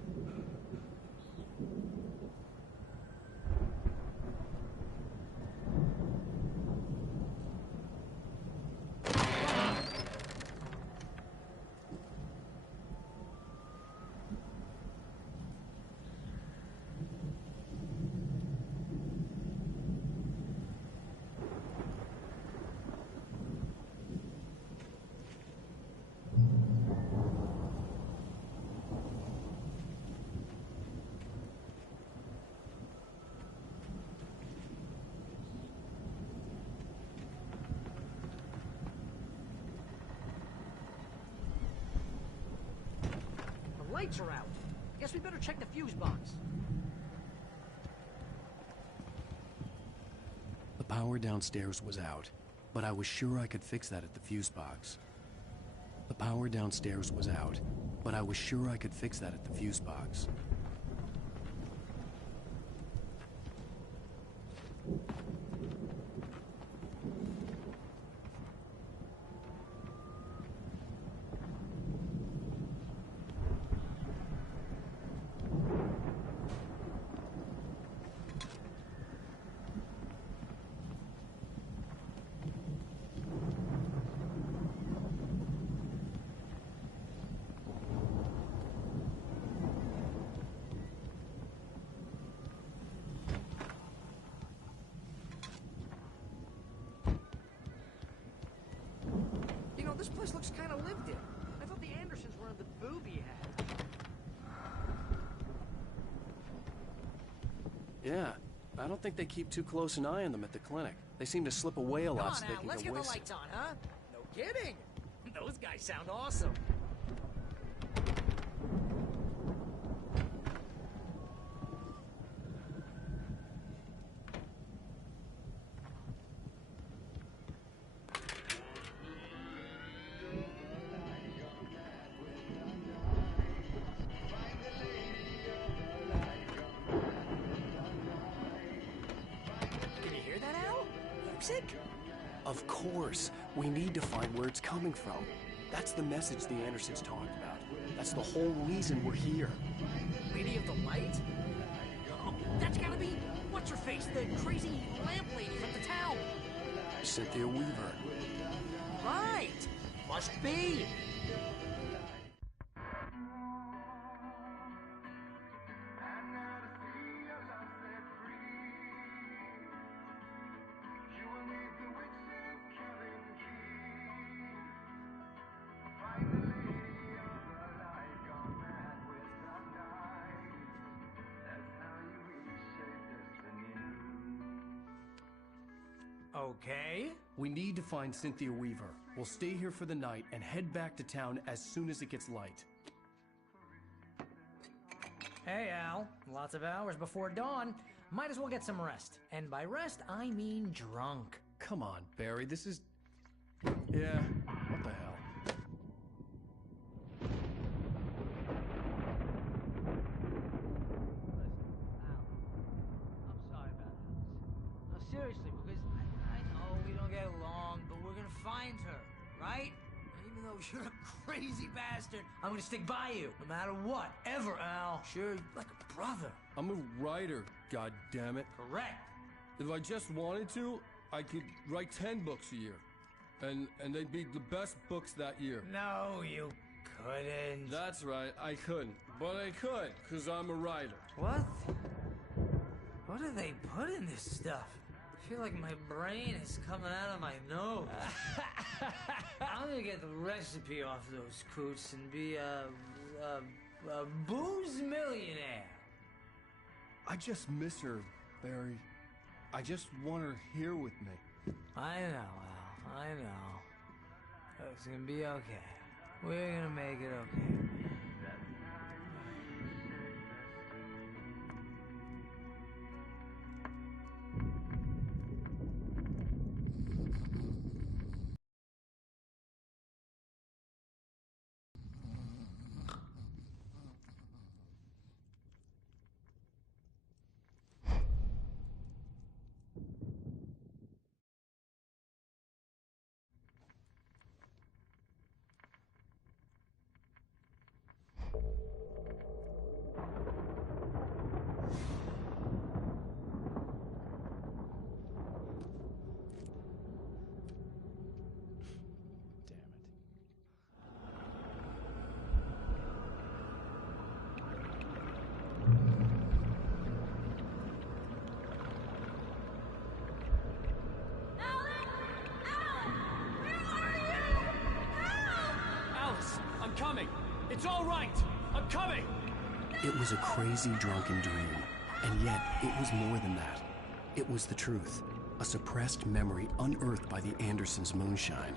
Lights are out. Guess we better check the fuse box. The power downstairs was out, but I was sure I could fix that at the fuse box. The power downstairs was out, but I was sure I could fix that at the fuse box. This place looks kind of lived in. I thought the Andersons were in the booby hat. Yeah, I don't think they keep too close an eye on them at the clinic. They seem to slip away a lot so they can let's get the lights on, huh? No kidding. Those guys sound awesome. Of course. We need to find where it's coming from. That's the message the Andersons talked about. That's the whole reason we're here. Lady of the Light? Oh, that's gotta be... What's-her-face, the crazy lamp lady from the town. Cynthia Weaver. Right. Must be. Okay. We need to find Cynthia Weaver. We'll stay here for the night and head back to town as soon as it gets light. Hey, Al. Lots of hours before dawn. Might as well get some rest. And by rest, I mean drunk. Come on, Barry. This is... Yeah, what the hell? Seriously, because I know we don't get along, but we're gonna find her, right? And even though you're a crazy bastard, I'm gonna stick by you, no matter what, ever, Al. Sure, like a brother. I'm a writer, goddammit. Correct. If I just wanted to, I could write 10 books a year. And they'd be the best books that year. No, you couldn't. That's right, I couldn't. But I could, because I'm a writer. What? What do they put in this stuff? I feel like my brain is coming out of my nose. I'm gonna get the recipe off those coots and be a booze millionaire. I just miss her, Barry. I just want her here with me. I know, Al. I know. It's gonna be okay. We're gonna make it okay. It's all right! I'm coming! It was a crazy, drunken dream. And yet, it was more than that. It was the truth. A suppressed memory unearthed by the Andersons' moonshine.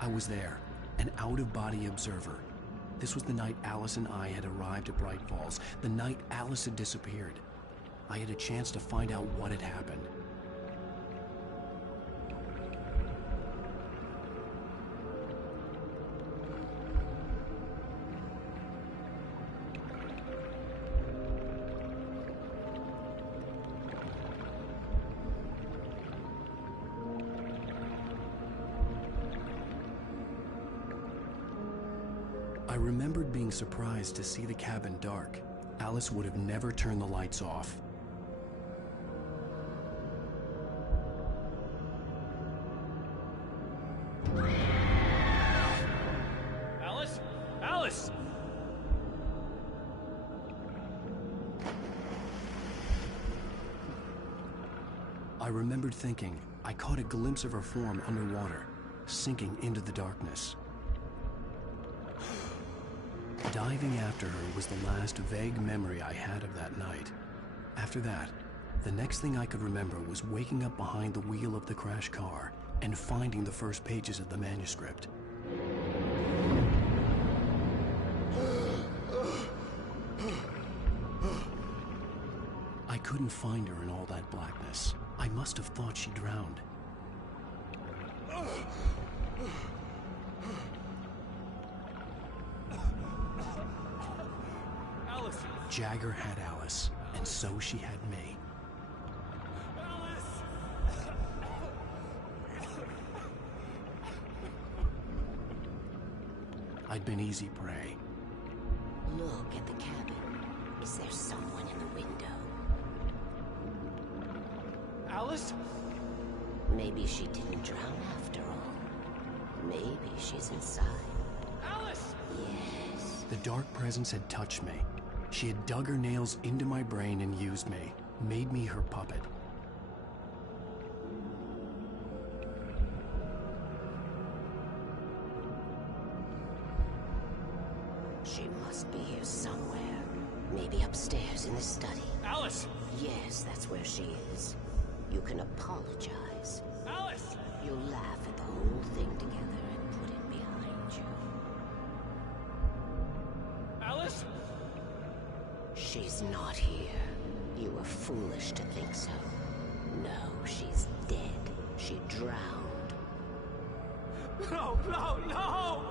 I was there, an out-of-body observer. This was the night Alice and I had arrived at Bright Falls, the night Alice had disappeared. I had a chance to find out what had happened. I remembered being surprised to see the cabin dark. Alice would have never turned the lights off. Alice? Alice! I remembered thinking I caught a glimpse of her form underwater, sinking into the darkness. Diving after her was the last vague memory I had of that night. After that, the next thing I could remember was waking up behind the wheel of the crashed car and finding the first pages of the manuscript. I couldn't find her in all that blackness. I must have thought she drowned. Jagger had Alice, and so she had me. I'd been easy prey. Look at the cabin. Is there someone in the window? Alice? Maybe she didn't drown after all. Maybe she's inside. Alice! Yes. The dark presence had touched me. She had dug her nails into my brain and used me, made me her puppet. She must be here somewhere. Maybe upstairs in the study. Alice! Yes, that's where she is. You can apologize. Alice! You'll laugh at the whole thing together and put it behind you. Alice? She's not here. You were foolish to think so. No, she's dead. She drowned. No, no, no!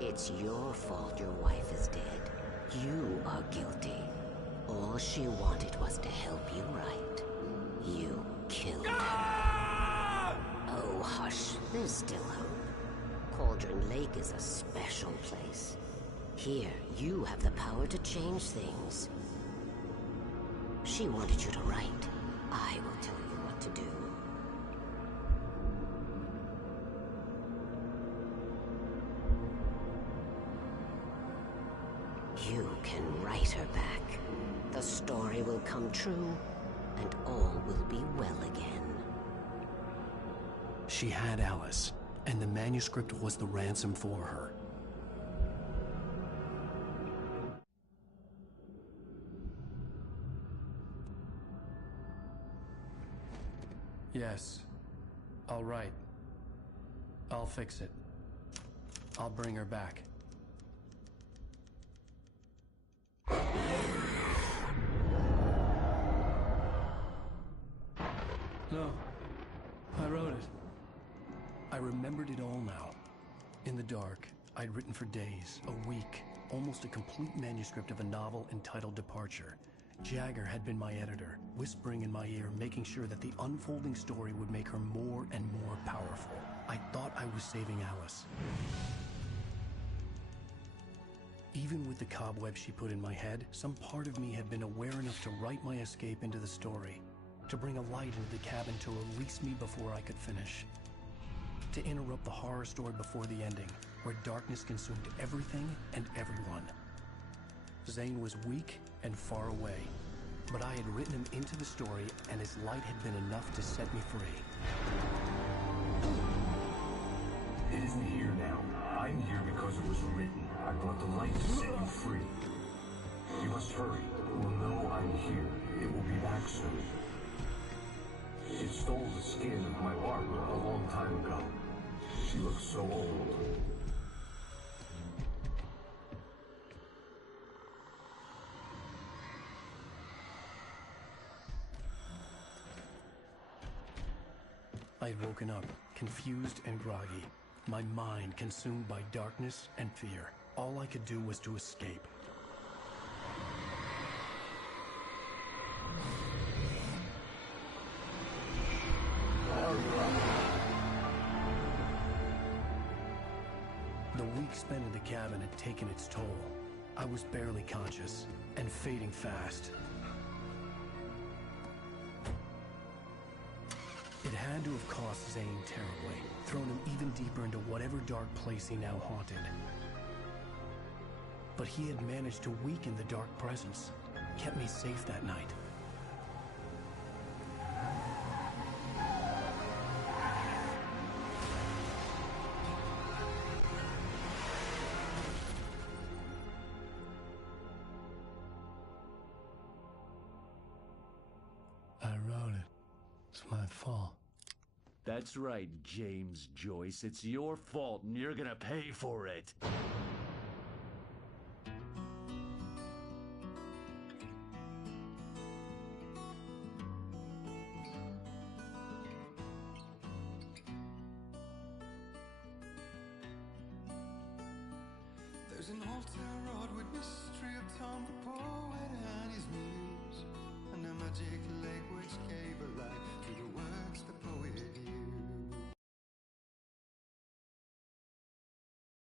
It's your fault your wife is dead. You are guilty. All she wanted was to help you right. You killed her. Oh, hush. There's still hope. Cauldron Lake is a special place. Here, you have the power to change things. She wanted you to write. I will tell you what to do. You can write her back. The story will come true, and all will be well again. She had Alice, and the manuscript was the ransom for her. Yes. All right. I'll fix it. I'll bring her back. No. I wrote it. I remembered it all now. In the dark, I'd written for days, a week, almost a complete manuscript of a novel entitled Departure. Jagger had been my editor, whispering in my ear, making sure that the unfolding story would make her more and more powerful. I thought I was saving Alice. Even with the cobweb she put in my head, some part of me had been aware enough to write my escape into the story, to bring a light into the cabin to release me before I could finish, to interrupt the horror story before the ending, where darkness consumed everything and everyone. Zane was weak and far away, but I had written him into the story, and his light had been enough to set me free. It isn't here now. I'm here because it was written. I brought the light to set you free. You must hurry. It will know I'm here. It will be back soon. It stole the skin of my Barbara a long time ago. She looks so old. I had woken up, confused and groggy, my mind consumed by darkness and fear. All I could do was to escape. The week spent in the cabin had taken its toll. I was barely conscious, and fading fast. It had to have cost Zane terribly, thrown him even deeper into whatever dark place he now haunted. But he had managed to weaken the dark presence, kept me safe that night. I wrote it. It's my fault. That's right, James Joyce. It's your fault, and you're gonna pay for it. There's an old town road with mystery of Tom the poet and his